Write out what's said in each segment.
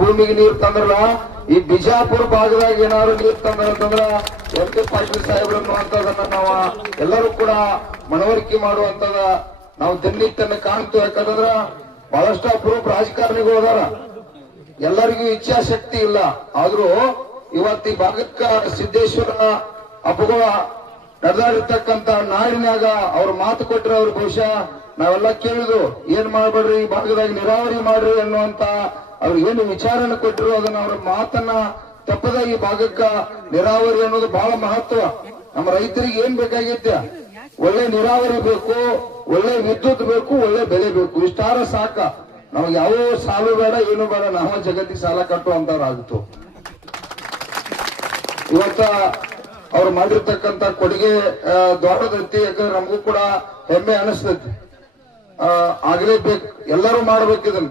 ಭೂಮಿಗೆ ನೀರು ತಂದ್ರಲ್ಲ, ಈ ಬಿಜಾಪುರ ಭಾಗದಾಗ ಏನಾದ್ರು ನೀರು ತಂದ್ರ ಎಂ ಕೆ ಪಾಟೀಲ್ ಸಾಹೇಬ್ರು ಅನ್ನುವಂಥದ್ದನ್ನ ನಾವು ಎಲ್ಲರೂ ಕೂಡ ಮನವರಿಕೆ ಮಾಡುವಂತದ ನಾವು ದಿನನಿತ್ಯ ಕಾಣ್ತೀವಿ. ಯಾಕಂದ್ರ ಬಹಳಷ್ಟು ಅಪರೂಪ ರಾಜಕಾರಣಿಗಳು ಅದಾರ, ಎಲ್ಲರಿಗೂ ಇಚ್ಛಾಶಕ್ತಿ ಇಲ್ಲ. ಆದ್ರೂ ಇವತ್ತು ಈ ಭಾಗಕ್ಕ ಸಿದ್ದೇಶ್ವರ ಅಪ್ಪುಗಳ ನಡೆದಾಡಿರ್ತಕ್ಕಂತ ನಾಡಿನಾಗ ಅವ್ರ ಮಾತು ಕೊಟ್ಟರೆ ಅವ್ರ ಬಹುಶಃ ನಾವೆಲ್ಲ ಕೇಳಿದ್ರು, ಏನ್ ಮಾಡ್ಬೇಡ್ರಿ ಈ ಭಾಗದಾಗ ನೀರಾವರಿ ಮಾಡ್ರಿ ಅನ್ನುವಂತ ಅವ್ರು ಏನು ವಿಚಾರನ ಕೊಟ್ಟರು ಅದನ್ನ ಅವ್ರ ಮಾತನ್ನ ತಪ್ಪದ ಈ ಭಾಗಕ್ಕ ನೀರಾವರಿ ಅನ್ನೋದು ಬಹಳ ಮಹತ್ವ. ನಮ್ಮ ರೈತರಿಗೆ ಏನ್ ಬೇಕಾಗಿತ್ತ, ಒಳ್ಳೆ ನೀರಾವರಿ ಬೇಕು, ಒಳ್ಳೆ ವಿದ್ಯುತ್ ಬೇಕು, ಒಳ್ಳೆ ಬೆಳೆ ಬೇಕು, ಇಷ್ಟಾರ ಸಾಕ. ನಮ್ಗೆ ಯಾವ ಸಾಲು ಬೇಡ, ಏನು ಬೇಡ, ನಾವು ಜಗತ್ತಿಗೆ ಸಾಲ ಕಟ್ಟುವಂತವ್ರಾಗಿತ್ತು. ಇವತ್ತ ಅವ್ರು ಮಾಡಿರ್ತಕ್ಕಂತ ಕೊಡುಗೆ ದೊಡ್ಡದೈತಿ. ಯಾಕಂದ್ರೆ ನಮಗೂ ಕೂಡ ಹೆಮ್ಮೆ ಅನಿಸ್ತೈತಿ. ಆಗ್ಲೇಬೇಕು, ಎಲ್ಲರೂ ಮಾಡ್ಬೇಕು ಇದನ್ನ.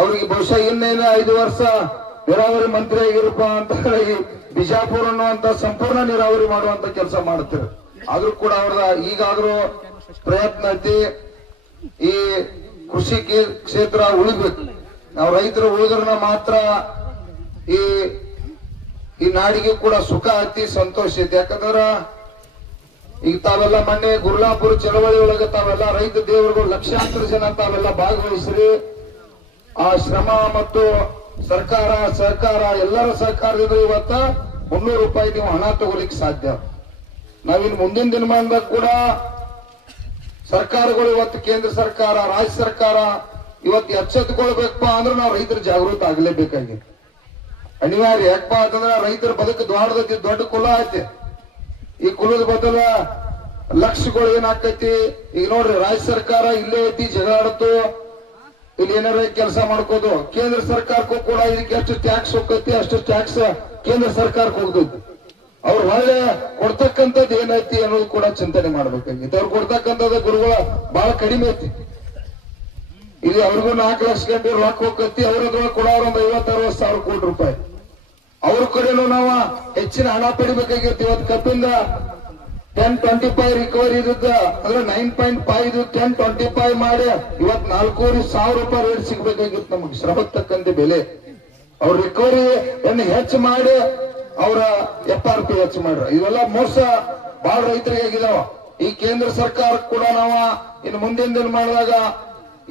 ಅವ್ರಿಗೆ ಬಹುಶಃ ಇನ್ನೇನು 5 ವರ್ಷ ನೀರಾವರಿ ಮಂತ್ರಿ ಆಗಿರಪ್ಪ ಅಂತ ಹೇಳಿ ಬಿಜಾಪುರ ಅನ್ನುವಂತ ಸಂಪೂರ್ಣ ನೀರಾವರಿ ಮಾಡುವಂತ ಕೆಲಸ ಮಾಡ್ತಾರೆ. ಆದ್ರೂ ಕೂಡ ಅವ್ರದ ಈಗಾದ್ರೂ ಪ್ರಯತ್ನ ಐತಿ. ಈ ಕೃಷಿ ಕ್ಷೇತ್ರ ಉಳಿಬೇಕು. ನಾವು ರೈತರು ಉಳಿದ್ರನ್ನ ಮಾತ್ರ ಈ ನಾಡಿಗೆ ಕೂಡ ಸುಖ ಐತಿ, ಸಂತೋಷ ಐತಿ. ಯಾಕಂದ್ರ ಈಗ ತಾವೆಲ್ಲ ಮೊನ್ನೆ ಗುರ್ಲಾಪುರ ಚಳವಳಿ ಒಳಗೆ ತಾವೆಲ್ಲ ರೈತ ದೇವರುಗಳು ಲಕ್ಷಾಂತರ ಜನ ತಾವೆಲ್ಲ ಭಾಗವಹಿಸ್ರಿ. ಆ ಶ್ರಮ ಮತ್ತು ಸಹಕಾರ ಎಲ್ಲರ ಸಹಕಾರದಿಂದ ಇವತ್ತ 300 ರೂಪಾಯಿ ನೀವು ಹಣ ತಗೋಲಿಕ್ಕೆ ಸಾಧ್ಯ. ನಾವಿನ್ ಮುಂದಿನ ದಿನಮಾನದಾಗ ಕೂಡ ಸರ್ಕಾರಗಳು ಇವತ್ತು ಕೇಂದ್ರ ಸರ್ಕಾರ, ರಾಜ್ಯ ಸರ್ಕಾರ ಇವತ್ತು ಎಚ್ಚೆತ್ತುಕೊಳ್ಬೇಕಪ್ಪ ಅಂದ್ರೆ ನಾವು ರೈತರ ಜಾಗೃತಿ ಆಗ್ಲೇಬೇಕಾಗಿ ಅನಿವಾರ್ಯ. ಯಾಕಪ್ಪ ಅಂತಂದ್ರೆ ರೈತರ ಬದುಕು ದೊಡ್ಡ ಕುಲ ಐತಿ. ಈ ಕುಲದ ಬದಲ ಲಕ್ಷಗಳು ಏನಾಕೈತಿ. ಈಗ ನೋಡ್ರಿ, ರಾಜ್ಯ ಸರ್ಕಾರ ಇಲ್ಲೇ ಐತಿ, ಜಗಳಾಡತ್ತು, ಇಲ್ಲಿ ಏನಾರ ಕೆಲಸ ಮಾಡ್ಕೋದು. ಕೇಂದ್ರ ಸರ್ಕಾರಕ್ಕೂ ಕೂಡ ಇದಕ್ಕೆ ಎಷ್ಟು ಟ್ಯಾಕ್ಸ್ ಹೋಗ್ತೈತಿ ಅಷ್ಟು ಟ್ಯಾಕ್ಸ್ ಕೇಂದ್ರ ಸರ್ಕಾರಕ್ಕೆ ಹೋಗ್ತೈತಿ. ಅವ್ರು ಒಳ್ಳೆ ಕೊಡ್ತಕ್ಕಂಥದ್ದು ಏನೈತಿ ಅನ್ನೋದು ಕೂಡ ಚಿಂತನೆ ಮಾಡ್ಬೇಕಾಗಿತ್ತು. ಅವ್ರು ಕೊಡ್ತಕ್ಕಂಥದ್ದು ಗುರುಗಳ ಬಹಳ ಕಡಿಮೆ ಐತಿ. ಇಲ್ಲಿ ಅವ್ರಿಗೂ 4 ಲಕ್ಷ ಗಂಟೆ ರೊಕ್ಕ ಹೋಗ್ತೈತಿ. ಅವ್ರದ್ರೊಳಗೆ ಕೂಡ ಒಂದು 50-60 ಸಾವಿರ ಕೋಟಿ ರೂಪಾಯಿ ಅವ್ರ ಕಡೆನೂ ನಾವು ಹೆಚ್ಚಿನ ಹಣ ಪಡಿಬೇಕಾಗಿತ್ತು. ಇವತ್ತು ಕಬ್ಬಿಂದ 1025 ರಿಕವರಿ ಇದ್ದ ಅಂದ್ರೆ 9.5 ಇದು 1025 ಮಾಡಿ ಇವತ್ತು 4,500 ರೂಪಾಯಿ ರೇಟ್ ಸಿಗ್ಬೇಕಾಗಿತ್ತು. ನಮಗೆ ಶ್ರಮಕ್ಕೆ ತಕ್ಕಂತೆ ಬೆಲೆ. ಅವ್ರ ರಿಕವರಿ ಹೆಚ್ಚು ಮಾಡಿ ಅವರ FRP ಹೆಚ್ಚು ಮಾಡ್ರ. ಇವೆಲ್ಲ ಮೋಸ ಬಹಳ ರೈತರಿಗೆ ಆಗಿದಾವ. ಈ ಕೇಂದ್ರ ಸರ್ಕಾರ ಕೂಡ ನಾವು ಇನ್ನು ಮುಂದಿನ ದಿನ ಮಾಡಿದಾಗ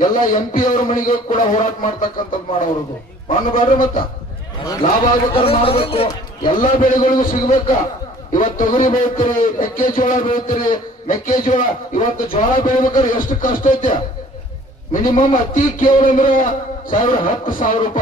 ಎಲ್ಲ MP ಅವ್ರ ಮನೆಗೆ ಕೂಡ ಹೋರಾಟ ಮಾಡ್ತಕ್ಕಂಥದ್ದು ಮಾಡೋರದು ಮಾಡಬೇಡ್ರಿ. ಮತ್ತ ಲಾಭ ಆಗ್ಬೇಕಾದ್ರೆ ಮಾಡ್ಬೇಕು. ಎಲ್ಲಾ ಬೆಳೆಗಳಿಗೂ ಸಿಗ್ಬೇಕ. ಇವತ್ತು ತೊಗರಿ ಬೆಳಿತೀರಿ, ಮೆಕ್ಕೆಜೋಳ ಬೆಳಿತೀರಿ. ಮೆಕ್ಕೆಜೋಳ ಇವತ್ತು ಜೋಳ ಬೆಳಿಬೇಕಾದ್ರೆ ಎಷ್ಟು ಕಷ್ಟ ಐತೆ. ಮಿನಿಮಮ್ ಅತಿ ಕೇವಲ ಅಂದ್ರೆ 10,000 ರೂಪಾಯಿ